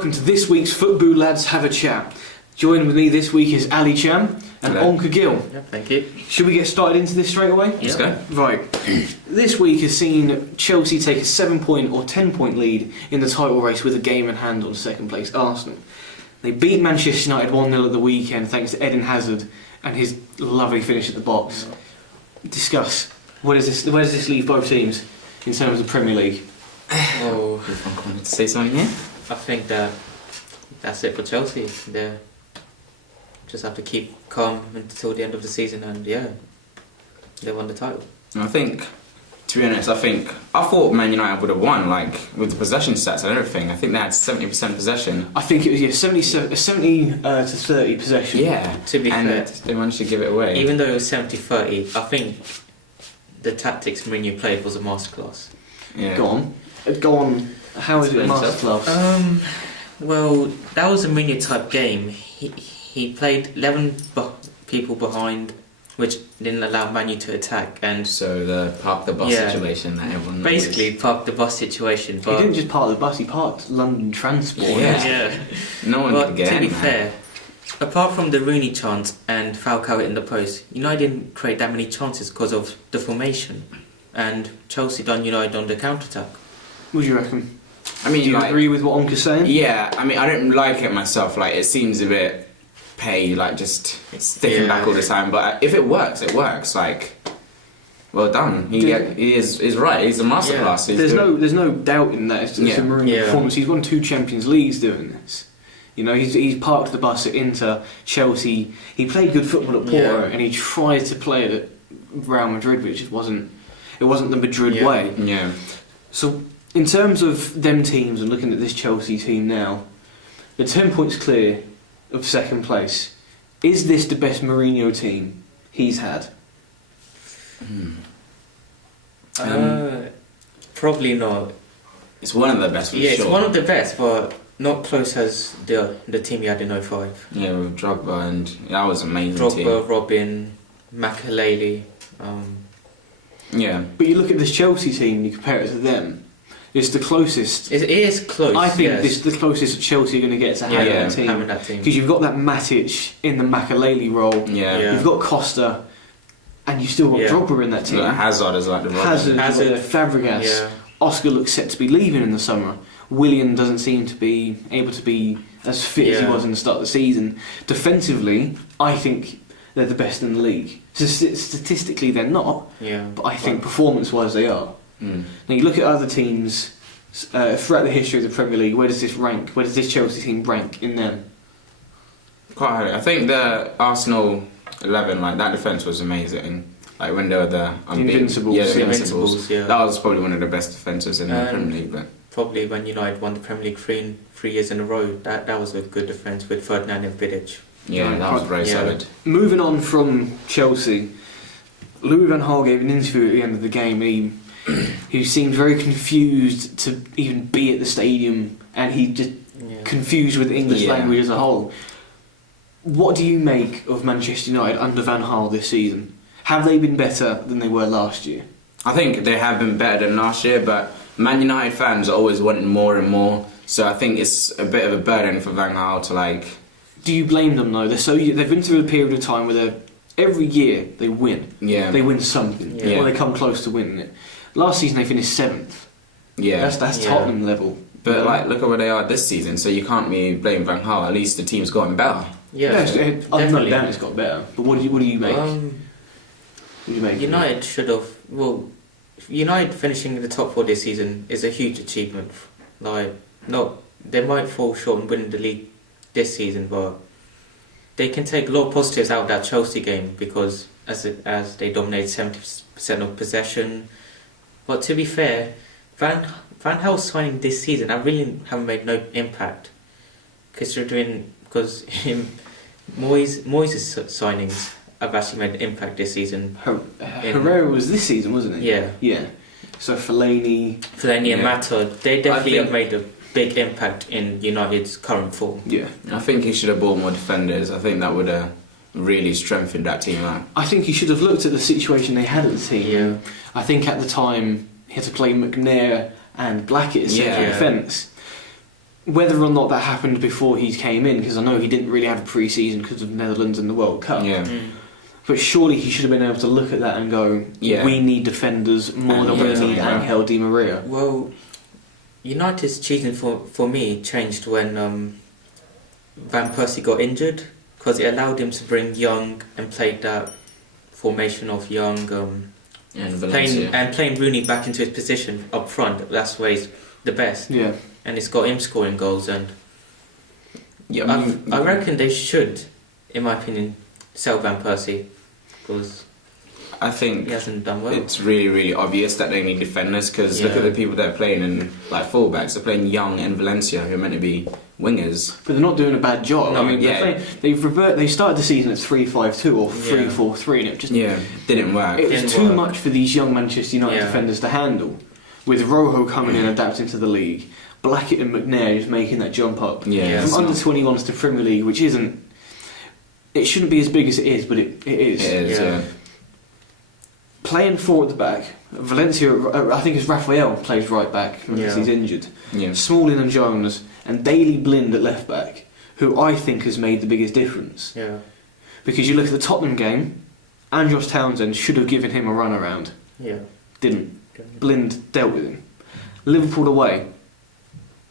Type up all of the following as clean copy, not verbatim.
welcome to this week's FootBOO Lads Have a Chat. Joining with me this week is Ali Cham and Onka Gill. Yep, thank you. Should we get started into this straight away? Let's go. Right. This week has seen Chelsea take a 7-point or 10-point lead in the title race with a game in hand on second place Arsenal. They beat Manchester United 1-0 at the weekend thanks to Eden Hazard and his lovely finish at the box. Discuss. Where does this leave both teams in terms of Premier League? Oh, If Uncle wanted to say something here. I think that's it for Chelsea. They just have to keep calm until the end of the season, and they won the title. I think, to be honest, I thought Man United would have won, like with the possession stats and everything. I think they had 70% possession. I think it was 70 to 30 possession. Yeah, To be and fair, they managed to give it away. even though it was 70-30, I think the tactics Mourinho played was a masterclass. Yeah. Go on. How is it a Explain yourself. masterclass? Well, that was a Mourinho type game. He played 11 people behind, which didn't allow Manu to attack, and So the park the bus Yeah. situation that everyone basically parked the bus situation. He But didn't just park the bus, he parked London Transport. Yeah. No one But could get to in, be man. fair, apart from the Rooney chance and Falcao in the post, United didn't create that many chances because of the formation, and Chelsea done United on the counter attack. What do you reckon? I mean, Do you like, agree with what Onka's saying? yeah. I mean, I don't like it myself. Like, it seems a bit pay, like just sticking back all the time. But if it works, it works. Like, well done. He is right. He's a masterclass. Yeah. He's There's no doubt in that. It's a Mourinho Yeah. performance. He's won 2 Champions Leagues doing this. You know, he's parked the bus at Inter, Chelsea. He played good football at Porto, and he tried to play it at Real Madrid, which it wasn't the Madrid way. Yeah. So, in terms of them teams and looking at this Chelsea team now, they're 10 points clear of second place. Is this the best Mourinho team he's had? Probably not. It's one of the best for Yeah, sure. it's one of the best, but not close as the team he had in 05. Yeah, with Drogba, and that was an amazing Drogba, team. Robin, Makelele. Yeah. But you look at this Chelsea team, you compare it to them, it's the closest. It is close. I think yes. this is the closest Chelsea are going to get to having that team. having that team. Because you've got that Matic in the Makelele role, Yeah. you've got Costa, and you've still got Drogba in that team. So Hazard is like the Robin. Hazard, Fabregas. Yeah. Oscar looks set to be leaving in the summer. Willian doesn't seem to be able to be as fit as he was in the start of the season. Defensively, I think they're the best in the league. Statistically, they're not, but I think performance-wise they are. Mm. Now you look at other teams throughout the history of the Premier League. Where does this rank? Where does this Chelsea team rank in them? Quite high. I think the Arsenal 11, like that defence was amazing. Like when they were the Invincibles. Yeah, the The Invincibles. Invincibles, yeah. That was probably one of the best defences in the Premier League. But Probably when United won the Premier League three years in a row, that was a good defence with Ferdinand and Vidic. yeah, that was very solid. Moving on from Chelsea, Louis van Gaal gave an interview at the end of the game. He seemed very confused to even be at the stadium, and he just confused with the English language as a whole. What do you make of Manchester United under Van Gaal this season? Have they been better than they were last year? I think they have been better than last year, but Man United fans are always wanting more and more. So I think it's a bit of a burden for Van Gaal to like. Do you blame them though? They've been through a period of time where every year they win. Yeah. They win something, or they come close to winning it. Last season they finished 7th. Yeah. That's Tottenham level. But like, look at where they are this season. So you can't really blame Van Gaal. At least the team's gotten better. I've no doubt it's got better. But what do you make? What do you make? United should have. Well, United finishing in the top 4 this season is a huge achievement. Like, no, they might fall short in winning the league this season, but they can take a lot of positives out of that Chelsea game because as they dominate 70% of possession. But to be fair, Van Gaal's signing this season, I really haven't made no impact because Moyes' signings have actually made an impact this season. Herrera was this season, wasn't it? Yeah. So Fellaini and Mata, they definitely have made a big impact in United's current form. Yeah. I think he should have bought more defenders. I think that would have really strengthened that team out. I think he should have looked at the situation they had at the team. Yeah. I think at the time he had to play McNair and Blackett as central defence. whether or not that happened before he came in, because I know he didn't really have a pre-season because of Netherlands and the World Cup. Yeah. But surely he should have been able to look at that and go, we need defenders more than we need Angel Di Maria. Well, United's season for me changed when Van Persie got injured, because it allowed him to bring Young and play that formation of Young playing Rooney back into his position up front. That's where he's the best. Yeah. And it's got him scoring goals, and Yeah, I reckon they should, in my opinion, sell Van Persie, because I think he hasn't done well. it's really, really obvious that they need defenders, because look at the people that are playing in like fullbacks. They're playing Young and Valencia, who are meant to be wingers. But they're not doing a bad job. No, I mean, they started the season at 3-5-2 or 3-4-3, and it just didn't work. It was too much for these young Manchester United defenders to handle. With Rojo coming in, adapting to the league, Blackett and McNair just making that jump up from under 21s to Premier League, which isn't. It shouldn't be as big as it is, but it is. It is, yeah. Playing 4 at the back, Valencia, I think it's Raphael plays right back because he's injured. Yeah. Smalling and Jones, and Daley Blind at left back, who I think has made the biggest difference. Yeah. Because you look at the Tottenham game, Andros Townsend should have given him a run around. Yeah. Didn't. Blind dealt with him. Liverpool away,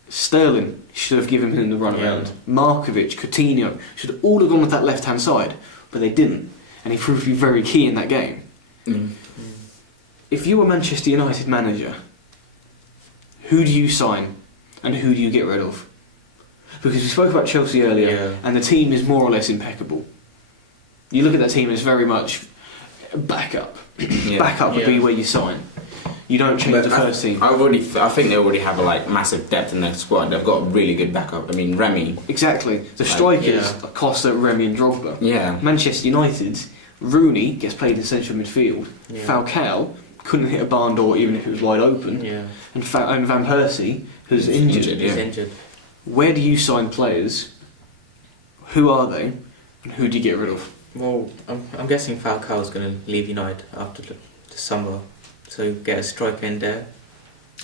Sterling should have given him the run around. Markovic, Coutinho should have all have gone with that left hand side, but they didn't, and he proved to be very key in that game. If you were Manchester United manager, who do you sign and who do you get rid of? Because we spoke about Chelsea earlier, and the team is more or less impeccable. You look at that team, it's very much backup. Backup would be where you sign. You don't change the first team. I think they already have a massive depth in their squad. They've got really good backup. I mean, Remy. Exactly. The strikers are Costa, Remy, and Drogba. Yeah. Manchester United, Rooney gets played in central midfield. Yeah. Falcao couldn't hit a barn door even if it was wide open. Yeah. And Van Persie, who's injured. He's injured. Where do you sign players? Who are they? And who do you get rid of? Well, I'm guessing Falcao's going to leave United after the summer. So get a striker in there.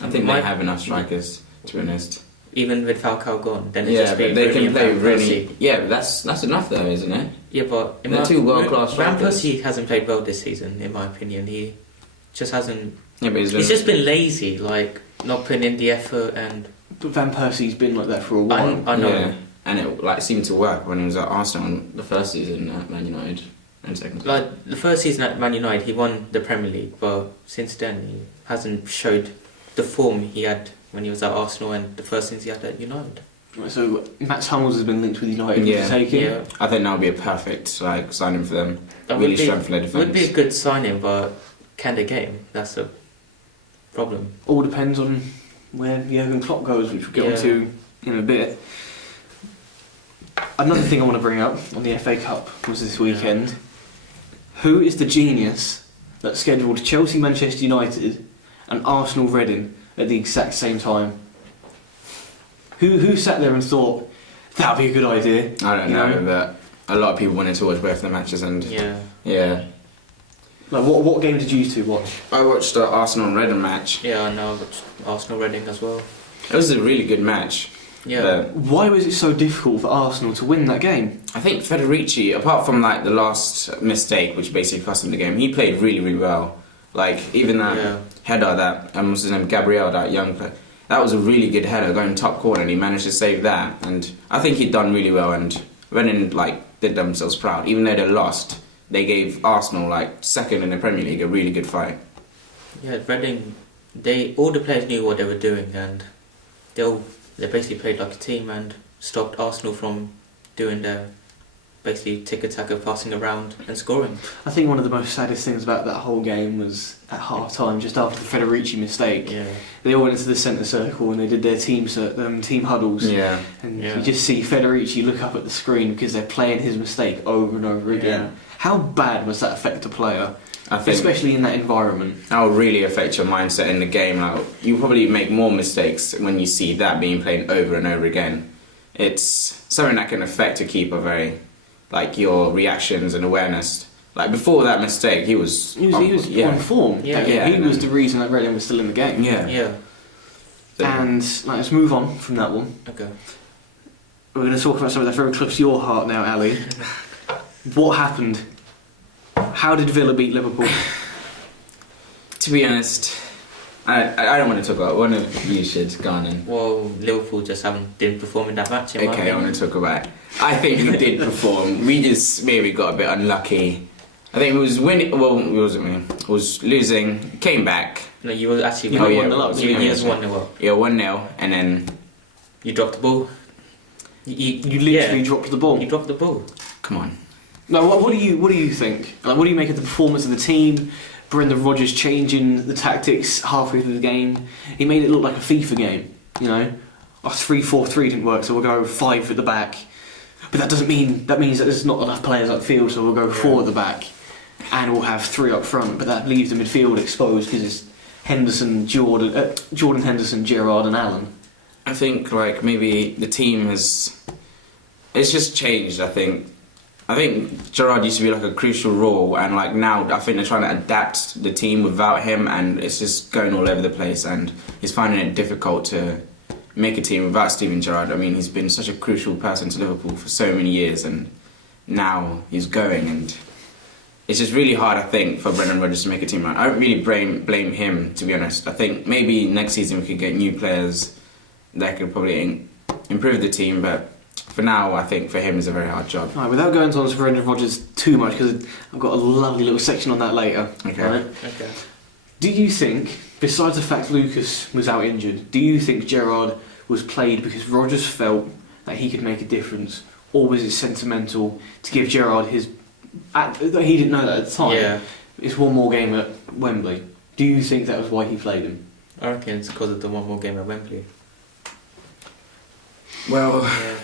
I think they have enough strikers, to be honest. Even with Falcao gone, then but they can play really. Yeah, but that's enough though, isn't it? Yeah, but they're two world-class Van strikers. Persie hasn't played well this season, in my opinion. He just hasn't. Yeah, but he's just been lazy, not putting in the effort and. But Van Persie's been like that for a while. I know. Yeah. And it seemed to work when he was at Arsenal the first season at Man United. And second season. The first season at Man United, he won the Premier League, but since then he hasn't showed the form he had when he was at Arsenal and the first things he had at United. So Max Hummels has been linked with United to take him. Yeah. I think that would be a perfect signing for them. That really strengthen their defence. Would be a good signing, but can they get him? That's a problem. All depends on where Jurgen Klopp goes, which we'll get onto in a bit. Another thing I want to bring up on the FA Cup was this weekend. Who is the genius that scheduled Chelsea, Manchester United and Arsenal Reading at the exact same time? Who sat there and thought, that'd be a good idea? I don't know, but a lot of people wanted to watch both the matches and... Yeah. Like, what game did you two watch? I watched the Arsenal and Reading match. Yeah, I know, I watched Arsenal Reading as well. It was a really good match. Yeah. Why was it so difficult for Arsenal to win that game? I think Federici, apart from the last mistake, which basically cost him the game, he played really, really well. Even that header that what's his name, Gabriel, that young player, that was a really good header going top corner, and he managed to save that. And I think he'd done really well. And Reading did themselves proud, even though they lost. They gave Arsenal second in the Premier League a really good fight. Yeah, Reading, all the players knew what they were doing, and they basically played like a team and stopped Arsenal from doing their basically tick-a-tack passing around and scoring. I think one of the most saddest things about that whole game was at half-time, just after the Federici mistake. Yeah. They all went into the centre circle and they did their team huddles. Yeah. And you just see Federici look up at the screen because they're playing his mistake over and over again. Yeah. How bad must that affect a player? I think especially in that environment. That will really affect your mindset in the game. You probably make more mistakes when you see that being played over and over again. It's something that can affect a keeper very, your reactions and awareness. Before that mistake, he was on form. Yeah. He was the reason that Reading was still in the game. Yeah. And let's move on from that one. Okay. We're going to talk about something that's very close to your heart now, Ali. What happened? How did Villa beat Liverpool? To be honest, I don't want to talk about it. One of you should go on in. Well, Liverpool just didn't perform in that match. In my Okay, I opinion. want to talk about it. I think we did perform. We just maybe got a bit unlucky. I think it was winning. Well, it wasn't winning. It was losing. Came back. No, you were actually You one won nil the up. lot, You didn't you? was 1-0 up. Yeah, 1-0, and then You dropped the ball. You literally dropped the ball. You dropped the ball. come on. No, what do you think? Like, what do you make of the performance of the team? Brendan Rodgers changing the tactics halfway through the game. He made it look like a FIFA game. You know, our 3-4-3 didn't work, so we'll go 5 at the back. But that means that there's not enough players upfield, so we'll go 4 at the back, and we'll have 3 up front. But that leaves the midfield exposed because it's Henderson, Jordan Henderson, Gerrard, and Allen. I think like maybe the team it's just changed. I think Gerrard used to be like a crucial role, and like now I think they're trying to adapt the team without him, and it's just going all over the place, and he's finding it difficult to make a team without Steven Gerrard. I mean, he's been such a crucial person to Liverpool for so many years, and now he's going, and it's just really hard, I think, for Brendan Rodgers to make a team run. I don't really blame him, to be honest. I think maybe next season we could get new players that could probably improve the team, but for now, I think for him it's a very hard job. Right, without going on to Brendan Rodgers too much, because I've got a lovely little section on that later. Okay. Right? Okay. Do you think, besides the fact Lucas was out injured, do you think Gerrard was played because Rodgers felt that he could make a difference, or was it sentimental to give Gerrard his? He didn't know that at the time. Yeah. It's one more game at Wembley. Do you think that was why he played him? I reckon it's because of the one more game at Wembley. Well, Yeah.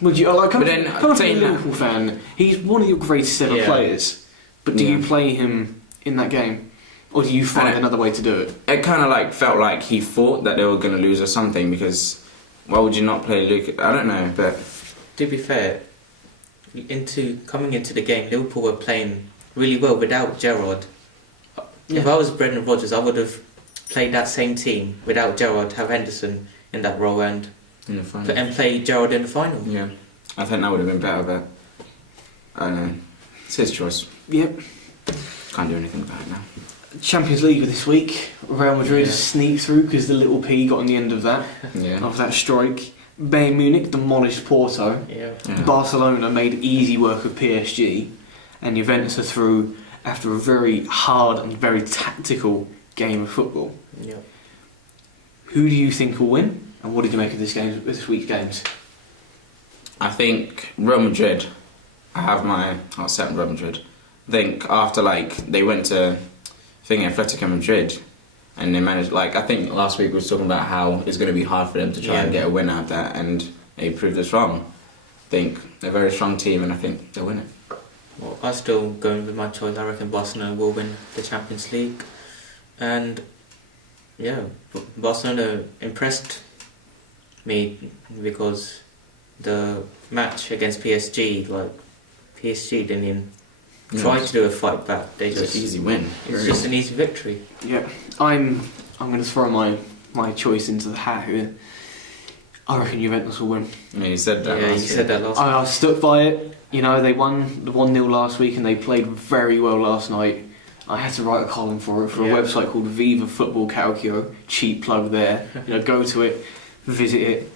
Would you like come But then, from a saying that- Liverpool fan? He's one of your greatest ever Yeah. players. But do you Yeah. play him in that game, or do you find another way to do it? it kind of like felt like he thought that they were going to lose or something, because why would you not play Lucas? I don't know, but To be fair, coming into the game, Liverpool were playing really well without Gerrard. If I was Brendan Rodgers, I would have played that same team without Gerrard, have Henderson in that role and play Gerrard in the final. Yeah, I think that would have been better, but I don't know. It's his choice. Yep. Can't do anything about it now. Champions League this week. Real Madrid Yeah. sneaked through because the little P got on the end of that Yeah. strike. Bayern Munich demolished Porto. Yeah. Yeah. Barcelona made easy work of PSG, and Juventus are through after a very hard and very tactical game of football. Yeah. Who do you think will win, and what did you make of this week's games? I think Real Madrid. I'll set Real Madrid. I think after they went to Atletico Madrid, and they managed. I think last week we was talking about how it's going to be hard for them to try and get a win out of that, and they proved us wrong. I think they're a very strong team, and I think they'll win it. Well, I'm still going with my choice. I reckon Barcelona will win the Champions League. And yeah, Barcelona impressed me because the match against PSG, PSG didn't even try to do a fight back. They It's just an easy win. It's just an easy victory. Yeah, I'm going to throw my choice into the hat here. I reckon Juventus will win. Yeah, you said that. Yeah, you last year. said that last. I stuck by it. You know, they won the 1-0 last week and they played very well last night. I had to write a column for it for a website called Viva Football Calcio. Cheap plug there. You know, go to it, visit it,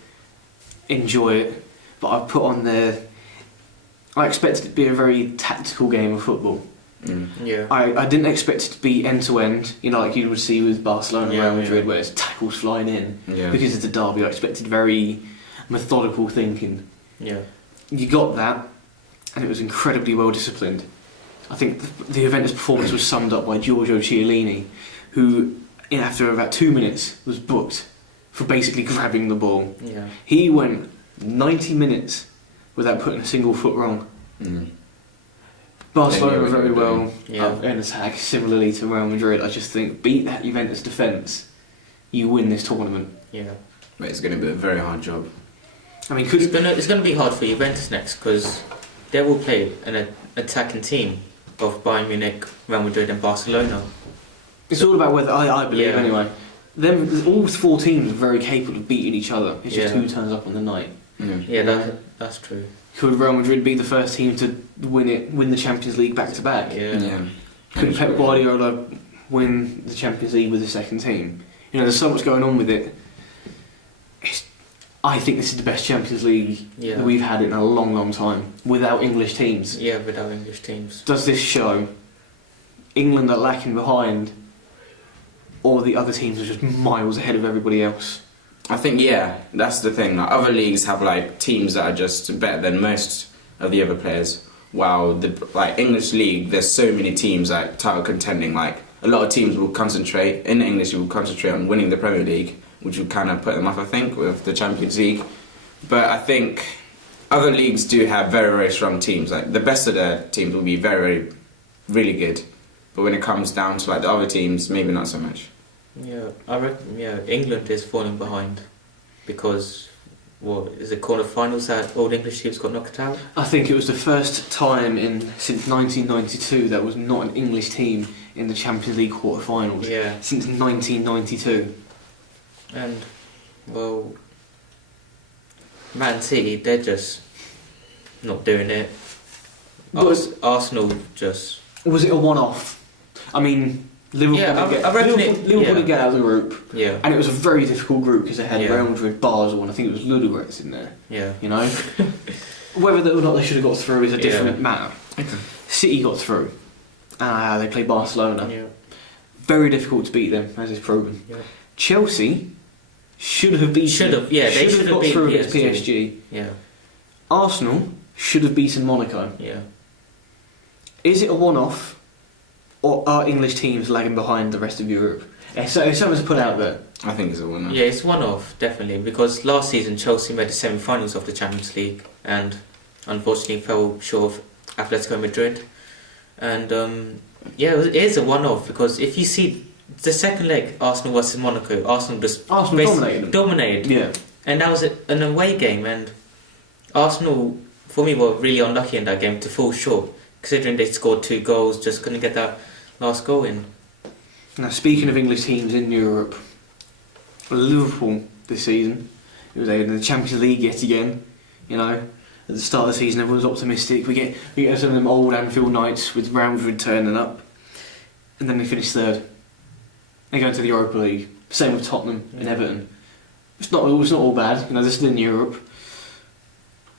enjoy it. But I put on there, I expected it to be a very tactical game of football. Mm. Yeah. I didn't expect it to be end to end, you know, like you would see with Barcelona and Yeah, Real Madrid, yeah. where it's tackles flying in. Yeah. Because it's a derby, I expected very methodical thinking. Yeah. You got that, and it was incredibly well disciplined. I think the Juventus performance was summed up by Giorgio Chiellini, who, after about 2 minutes, was booked for basically grabbing the ball. Yeah. He went 90 minutes without putting a single foot wrong. Mm. Barcelona were Yeah, very yeah. well Yeah. in attack, similarly to Real Madrid. I just think, beat that Juventus defence, you win this tournament. Yeah. But it's going to be a very hard job. I mean, could It's gonna be hard for Juventus next because they will play an attacking team of Bayern Munich, Real Madrid, and Barcelona. it's all about whether I believe Yeah. anyway. all 4 teams are very capable of beating each other. It's just who turns up on the night. Yeah, that's true. Could Real Madrid be the first team to win the Champions League back to back? Yeah. Could Pep Guardiola win the Champions League with the second team? You know, there's so much going on with it. I think this is the best Champions League that we've had in a long, long time without English teams. Yeah, without English teams. Does this show England are lacking behind, or the other teams are just miles ahead of everybody else? I think, that's the thing. Like, other leagues have like teams that are just better than most of the other players. While the English league, there's so many teams like title contending. Like, a lot of teams will concentrate in the English. Will concentrate on winning the Premier League, which would kind of put them off, I think, with the Champions League. But I think other leagues do have very, very strong teams. Like, the best of their teams will be very, very, really good. But when it comes down to like the other teams, maybe not so much. Yeah, I reckon. Yeah, England is falling behind because is it quarter-finals that all English teams got knocked out? I think it was the first time since 1992 that was not an English team in the Champions League quarter-finals. Yeah. Since 1992. And Man City, they're just not doing it. Arsenal just. Was it a one-off? I mean, Liverpool didn't get out of the group. Yeah. And it was a very difficult group because they had Yeah. Real Madrid, Basel, and I think it was Ludogorets in there. Yeah. You know? Whether or not they should have got through is a different matter. Okay. City got through. They played Barcelona. Yeah. Very difficult to beat them, as is proven. Yeah. Chelsea should have beaten. They should have got beaten through against PSG. PSG. Yeah. Arsenal should have beaten Monaco. Yeah. Is it a one-off, or are English teams lagging behind the rest of Europe? So if someone's put out there. I think it's a one-off. Yeah, it's one-off, definitely, because last season Chelsea made the semi-finals of the Champions League and unfortunately fell short of Atletico Madrid. And it is a one-off because if you see the second leg, Arsenal versus Monaco, Arsenal dominated. Yeah. And that was an away game, and Arsenal, for me, were really unlucky in that game to fall short, considering they scored 2 goals, just couldn't get that last goal in. Now, speaking of English teams in Europe, Liverpool this season, it was in the Champions League yet again. You know, at the start of the season, everyone was optimistic. We get some of them old Anfield nights with Real Madrid turning up, and then they finish third. They go into the Europa League. Same with Tottenham and Everton. It's not all bad. You know, this is in Europe.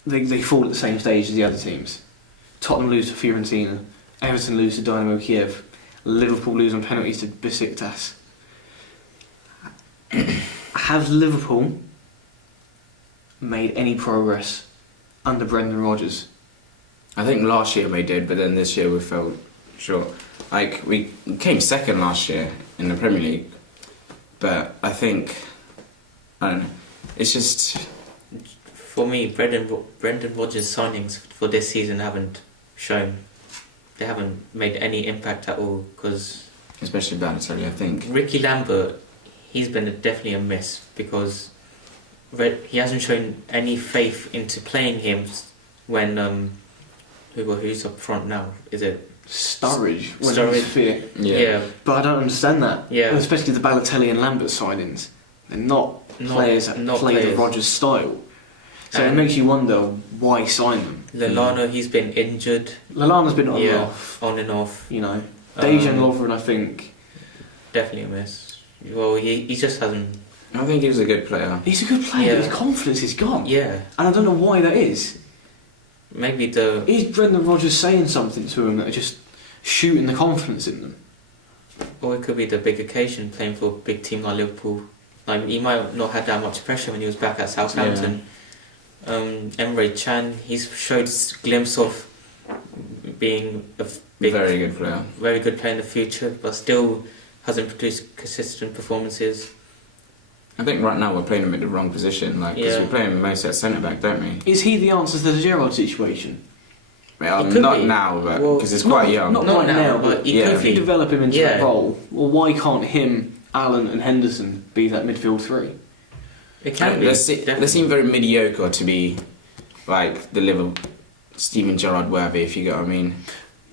They fall at the same stage as the other teams. Tottenham lose to Fiorentina. Everton lose to Dynamo Kiev. Liverpool lose on penalties to Besiktas. Has Liverpool made any progress under Brendan Rodgers? I think last year we did, but then this year we fell short. Like, we came second last year in the Premier League, but I think, I don't know, it's just... For me, Brendan Rodgers' signings for this season haven't shown. They haven't made any impact at all, because... Especially Balotelli, I think. Ricky Lambert, he's been definitely a miss, because he hasn't shown any faith into playing him when... who's up front now? Is it... Sturridge. Sturridge. Yeah. But I don't understand that. Yeah. Especially the Balotelli and Lambert signings. They're not players that play the Rodgers style. So it makes you wonder why sign them. Lallana, he's been injured. Lallana's been on and off. On and off. You know. Dejan Lovren, I think. Definitely a miss. Well, he just hasn't... I think he's a good player. He's a good player, but his confidence is gone. Yeah. And I don't know why that is. Maybe Is Brendan Rodgers saying something to him that are just shooting the confidence in them? Or it could be the big occasion, playing for a big team like Liverpool. Like, he might not have that much pressure when he was back at Southampton. Yeah. Emre Can, he's showed a glimpse of being a very good player in the future, but still hasn't produced consistent performances. I think right now we're playing him in the wrong position, because we play him mostly at centre back, don't we? Is he the answer to the Gerrard situation? Well, not now, but because he's quite young. Not right now, but if you develop him into that role, well, why can't him, Allen, and Henderson be that midfield three? It can be. They seem very mediocre to be like the Liverpool Steven Gerrard worthy, if you get what I mean.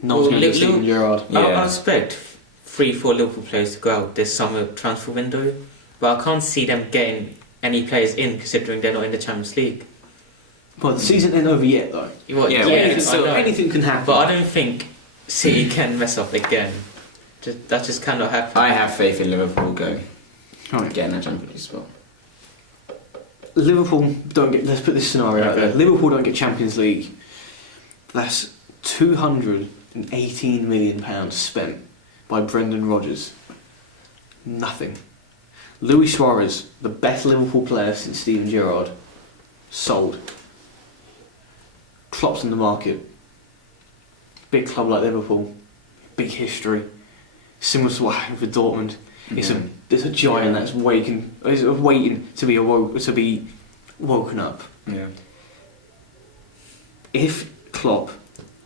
Not Steven Gerrard. I expect 3-4 Liverpool players to go out this summer transfer window, but I can't see them getting any players in considering they're not in the Champions League. Well, the season ain't over yet, though. Yeah, Anything can happen. But I don't think City can mess up again. That just cannot happen. I have faith in Liverpool going. Right. Getting a Champions League spot. Liverpool don't get. Let's put this scenario out there. Liverpool don't get Champions League. That's £218 million spent by Brendan Rodgers. Nothing. Luis Suarez, the best Liverpool player since Steven Gerrard, sold. Klopp's in the market. Big club like Liverpool, big history. Similar to what happened for Dortmund. It's a giant that's waiting to be woken up. Yeah. If Klopp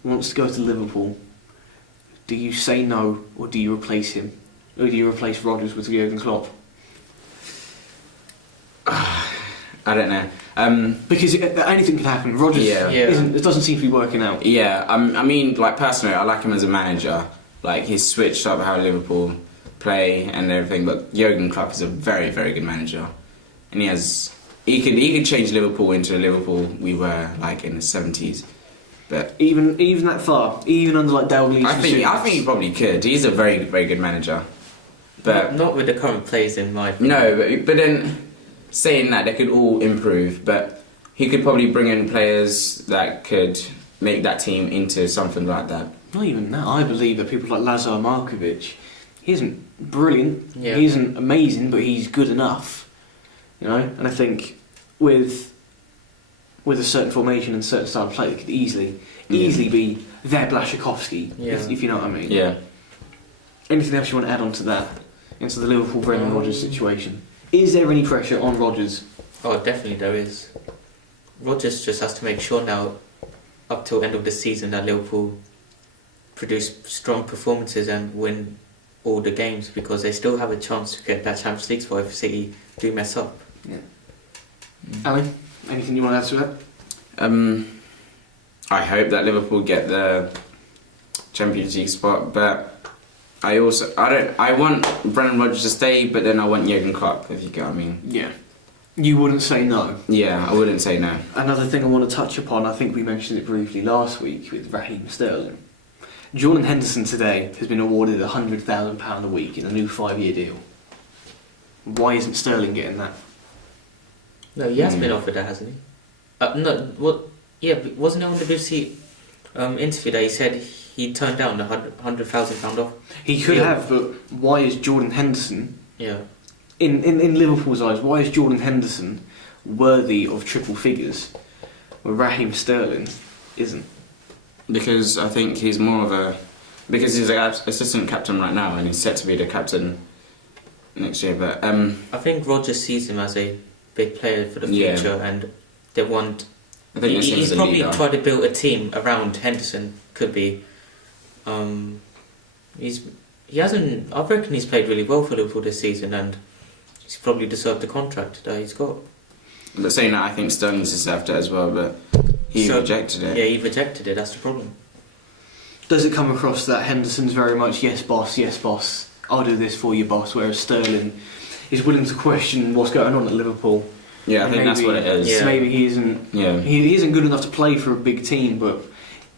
wants to go to Liverpool, do you say no or do you replace him? Or do you replace Rodgers with Jurgen Klopp? I don't know. Because anything can happen. Rodgers it doesn't seem to be working out. Yeah, I mean, like, personally, I like him as a manager. Like, he's switched up how Liverpool play and everything, but Jurgen Klopp is a very, very good manager. And he could change Liverpool into a Liverpool we were, like, in the 70s. But even that far, even under like Dalglish. I think he probably could. He's a very, very good manager. But not with the current players in mind. No, but then saying that, they could all improve, but he could probably bring in players that could make that team into something like that. Not even that. I believe that people like Lazar Markovic, he isn't brilliant, he isn't amazing, but he's good enough. You know, and I think with a certain formation and certain style of play, it could easily be their Blaszczykowski, if you know what I mean. Yeah. Anything else you want to add on to that, into the Liverpool Brendan Rodgers situation? Is there any pressure on Rodgers? Oh, definitely there is. Rodgers just has to make sure now, up till end of the season, that Liverpool produce strong performances and win all the games, because they still have a chance to get that Champions League spot if City do mess up. Yeah. Alan, anything you want to add to that? I hope that Liverpool get the Champions League spot, but I want Brendan Rodgers to stay, but then I want Jurgen Klopp, if you get what I mean. Yeah. You wouldn't say no? Yeah, I wouldn't say no. Another thing I want to touch upon, I think we mentioned it briefly last week with Raheem Sterling. Jordan Henderson today has been awarded £100,000 a week in a new 5-year deal. Why isn't Sterling getting that? No, he has been offered that, hasn't he? No, what? Yeah, but wasn't it on the BBC interview that he said he turned down the £100,000 offer? He could have, but why is Jordan Henderson... Yeah. In Liverpool's eyes, why is Jordan Henderson worthy of triple figures where Raheem Sterling isn't? Because I think he's more of a... Because he's an assistant captain right now and he's set to be the captain next year, but... I think Rodgers sees him as a big player for the future, and they want... I think he's probably tried to build a team around Henderson, could be. He hasn't... I reckon he's played really well for Liverpool this season, and he's probably deserved the contract that he's got. But saying that, I think Sterling's deserved it as well, but he rejected it. Yeah, he rejected it, that's the problem. Does it come across that Henderson's very much, yes boss, I'll do this for you boss, whereas Sterling is willing to question what's going on at Liverpool? Yeah, I think that's what it is. Yeah. Maybe he isn't. Yeah. He isn't good enough to play for a big team, but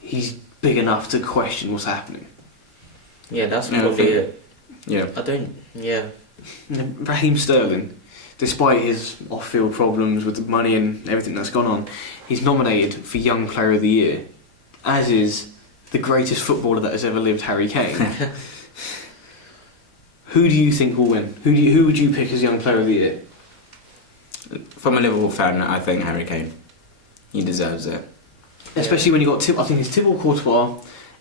he's big enough to question what's happening. Yeah, that's probably it. Yeah. Raheem Sterling, despite his off-field problems with the money and everything that's gone on, he's nominated for Young Player of the Year, as is the greatest footballer that has ever lived, Harry Kane. Who do you think will win? Who would you pick as Young Player of the Year? From a Liverpool fan, I think Harry Kane. He deserves it. Especially when you got I think it's Thibaut Courtois,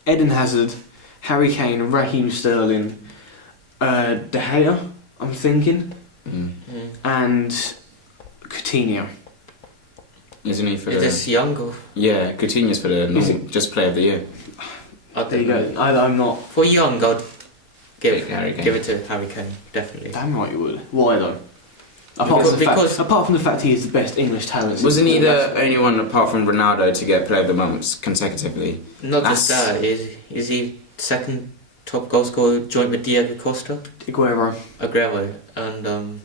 Eden Hazard, Harry Kane, Raheem Sterling, De Gea, I'm thinking, and Coutinho. Isn't he for Is this young or... Yeah, Coutinho's for the just Player of the Year. There you go. I'm not... For young, I'd give it to Harry Kane, definitely. Damn right you would. Why though? Apart from the fact he is the best English talent. Wasn't he the only one apart from Ronaldo to get Player of the Month consecutively? Not just that, is he second top goal scorer joint with Diego Costa? Aguero. And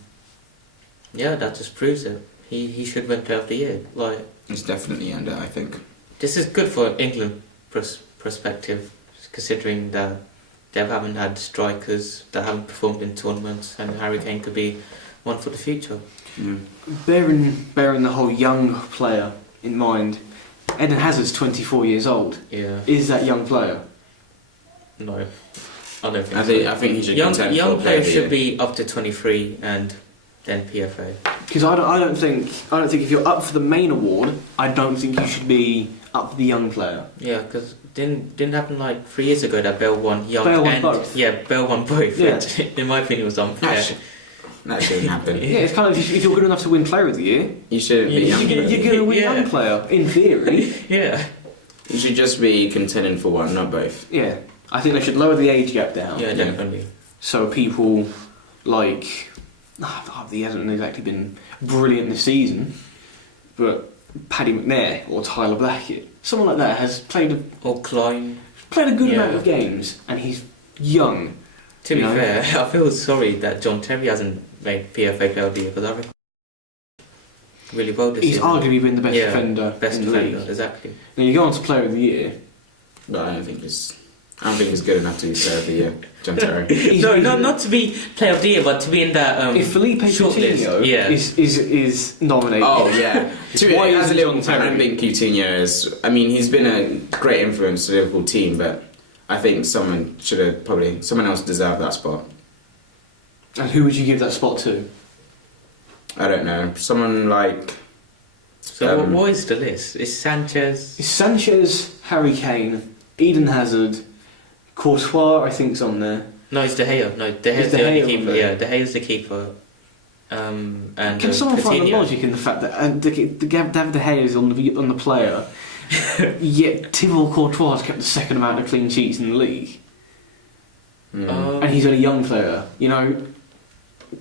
Yeah, that just proves it. He should win Player of the Year. Like, It's definitely under, I think. this is good for England perspective, considering that they haven't had strikers that haven't performed in tournaments, and Harry Kane could be one for the future. Yeah. Bearing the whole young player in mind, Eden Hazard's 24 years old. Yeah. Is that young player? No, I don't think. I think he should young contend young for Player of players the should Year. be up to 23 and then PFA. Because I don't think if you're up for the main award, I don't think you should be up for the young player. Yeah, because didn't happen like 3 years ago that Bale won young Bale won and both. yeah, Bale won both. Yeah. Which, in my opinion, was unfair. That shouldn't happen. Yeah, it's kind of if you're good enough to win Player of the Year, You shouldn't be Yeah, young. you're going to win Yeah. young player in theory. Yeah, You should just be contending for one, not both. Yeah, I think they should lower the age gap down. yeah, definitely. So people like he hasn't exactly been brilliant this season, but Paddy McNair or Tyler Blackett, someone like that has played Or Klein. a good Yeah. amount of games, and he's young. To be You know? fair, I feel sorry that John Terry hasn't made PFA Player of the Year, because I reckon really well this He's season. arguably been the best Yeah, defender Best in the defender, league. exactly. Now you go on to Player of the Year. But I don't think he's good enough to be Player of the Year, John Terry. Not to be Player of the Year, but to be in that If Felipe shortlist. Coutinho Yeah. is nominated. Oh yeah. Why As a isn't Liverpool John fan, I Terry? think Coutinho is. I mean, he's been a great influence to the Liverpool team, but I think someone else deserved that spot. And who would you give that spot to? I don't know. Someone like. So what is the list? Is Sanchez? It's Sanchez, Harry Kane, Eden Hazard, Courtois, I think's on there. No, it's De Gea. No, De Is Gea's De the only Gea on keeper. there? Yeah, De Gea's the keeper. And Can someone find the Coutinho. logic in the fact that David De Gea is on the player, yet Thibaut Courtois has kept the second amount of clean sheets in the league, and he's only a young player. You know,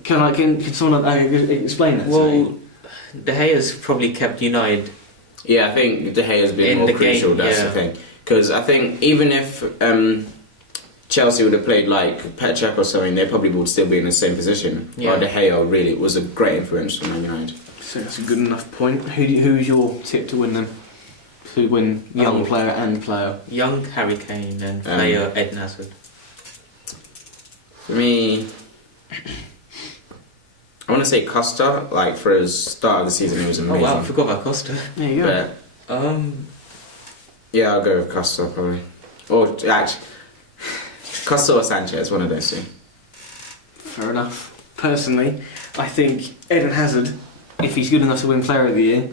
can someone explain that to Well, me? De Gea's probably kept United. Yeah, I think De Gea has been In more the crucial. game, That's yeah. the thing. Because I think even if Chelsea would have played like Petr or something, they probably would still be in the same position. Yeah. While De Gea really was a great influence on Man United. So that's a good enough point. Who's your tip to win them? To win young player and player? Young Harry Kane and player Eden Hazard. For me, I want to say Costa. Like for his start of the season, he was Oh amazing. wow, I forgot about Costa. There you go. But yeah, I'll go with Costa probably. Or actually, Costa or Sanchez, one of those two. Fair enough. Personally, I think Eden Hazard, if he's good enough to win Player of the Year,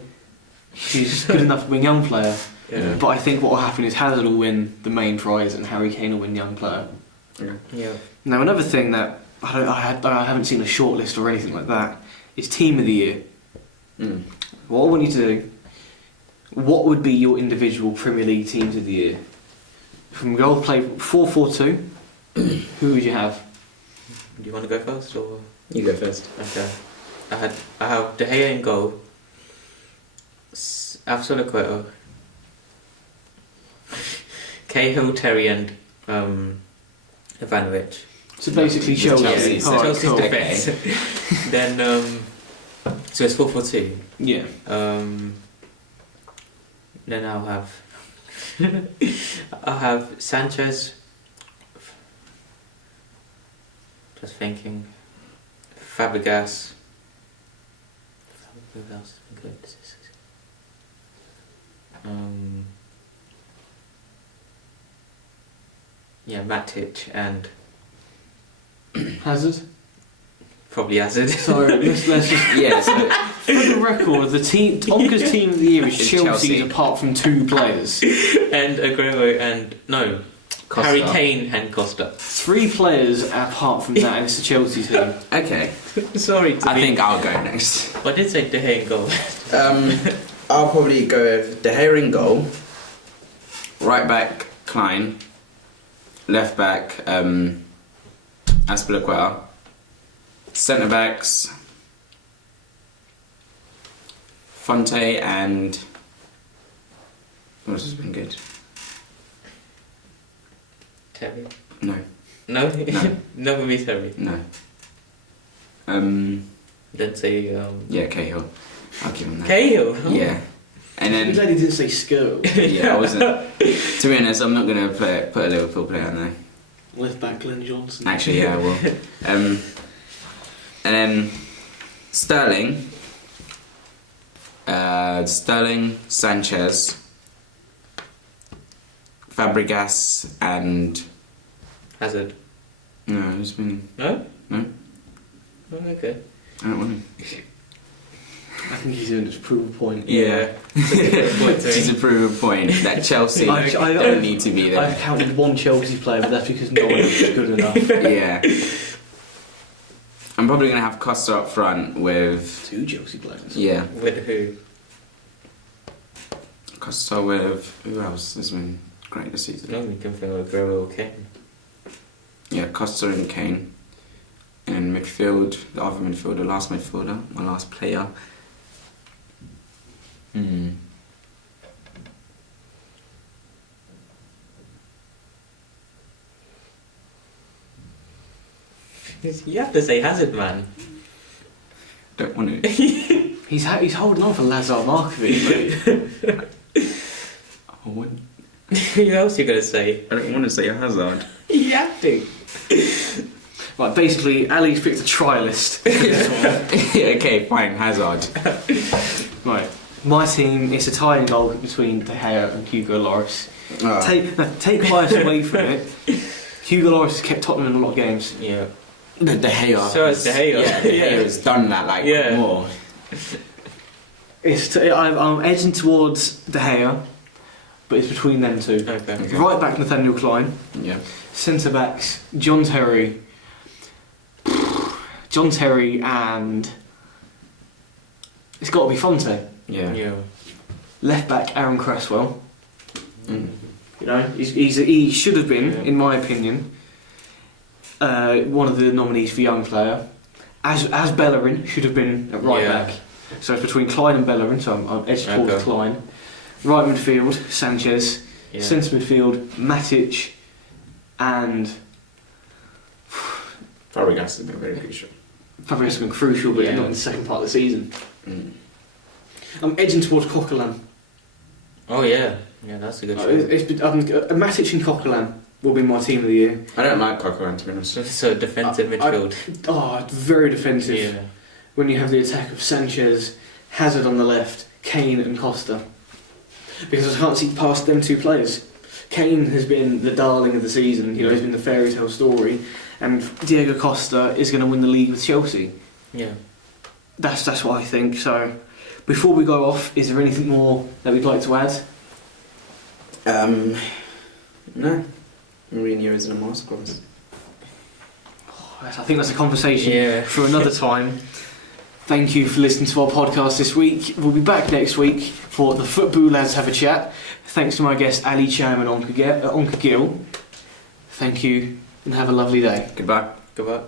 he's good enough to win Young Player. Yeah. But I think what will happen is Hazard will win the main prize and Harry Kane will win Young Player. Yeah. Now another thing that I haven't seen a shortlist or anything like that is Team of the Year. Mm. What I want you to do, what would be your individual Premier League teams of the year? From goal play 4-4-2, who would you have? Do you want to go first or? You go first. Okay. I have De Gea in goal. Absoluqueta. Cahill, Terry, and Ivanovic. So basically The Chelsea. Chelsea. So Alright, Chelsea's cool. defence. Then so it's 4-4-2. Yeah. Then I'll have Sanchez. Just thinking. Fabregas. Who else has been good? Yeah, Matic and Hazard. probably Hazard. So let's just Yeah, so for the record, the team Tonka's team of the year is It's Chelsea's Chelsea. apart from two players. and Aguero and no, Costa. Harry Kane and Costa. Three players apart from that, and it's the Chelsea team. okay. Sorry to I be. think I'll go next. I did say De Gea in goal. I'll probably go with De Gea in goal. Right back, Klein. Left back, Aspilicueta. Centre backs, Fonte and. What else has been good? Terry. No, No, No. not with me, Terry. no. Then say Yeah, Cahill. I'll give him that. Cahill. Yeah. And I'm then, glad he didn't say Skirtle. yeah, I wasn't. To be honest, I'm not going to put a Liverpool player in there. Left back Glenn Johnson. Actually, yeah, I will. And then Sterling, Sanchez, Fabregas, and Hazard. no, it's been No? no. Oh, okay. I don't want him. I think he's doing his proof point. Yeah, she's a proof point that Chelsea don't need to be there. I've counted one Chelsea player, but that's because no one else is good enough. Yeah. I'm probably going to have Costa up front with... 2 Chelsea players. Yeah. With who? Costa with... Who else has been great this season? No, we can think of Aguero or Kane. Yeah, Costa and Kane. And midfield, the other midfielder, last midfielder, my last player. You have to say Hazard, man. Don't want to. He's holding on for Lazar Markovic. I wouldn't. Who else are you going to say? I don't want to say Hazard. You have to. Right, basically, Ali's picked a trialist. Yeah, okay, fine, Hazard. Right, my team, it's a tie in goal between De Gea and Hugo Lloris. Take bias away from it. Hugo Lloris has kept Tottenham in a lot of games. Yeah. The De Gea. So it's De Gea. Yeah, De Gea has done that more. I'm edging towards De Gea, but it's between them two. Okay. Right back Nathaniel Klein. Yeah. Centre backs John Terry, and it's got to be Fonte. Yeah. Left back Aaron Cresswell. Mm. You know, he should have been, in my opinion, one of the nominees for young player. As Bellerin should have been at right back. So it's between Klein and Bellerin. So I'm edged towards Klein. Right midfield Sanchez. Yeah. Centre midfield Matic and Fabregas has been very crucial. Fabregas has been crucial, but not in the second part of the season. Mm. I'm edging towards Coquelin. Oh yeah, that's a good choice. Matic and Coquelin will be my team of the year. I don't like Coquelin, to be honest. So defensive midfield. Very defensive. Yeah. When you have the attack of Sanchez, Hazard on the left, Kane and Costa. Because I can't see past them 2 players. Kane has been the darling of the season. You know, he's been the fairy tale story, and Diego Costa is going to win the league with Chelsea. Yeah. That's what I think. So, before we go off, is there anything more that we'd like to add? No. Mourinho is in a masterclass. I think that's a conversation for another time. Thank you for listening to our podcast this week. We'll be back next week for the FootBOO Lads Have a Chat. Thanks to my guests Ali Cham and Onka Gill. Thank you and have a lovely day. Goodbye. Goodbye.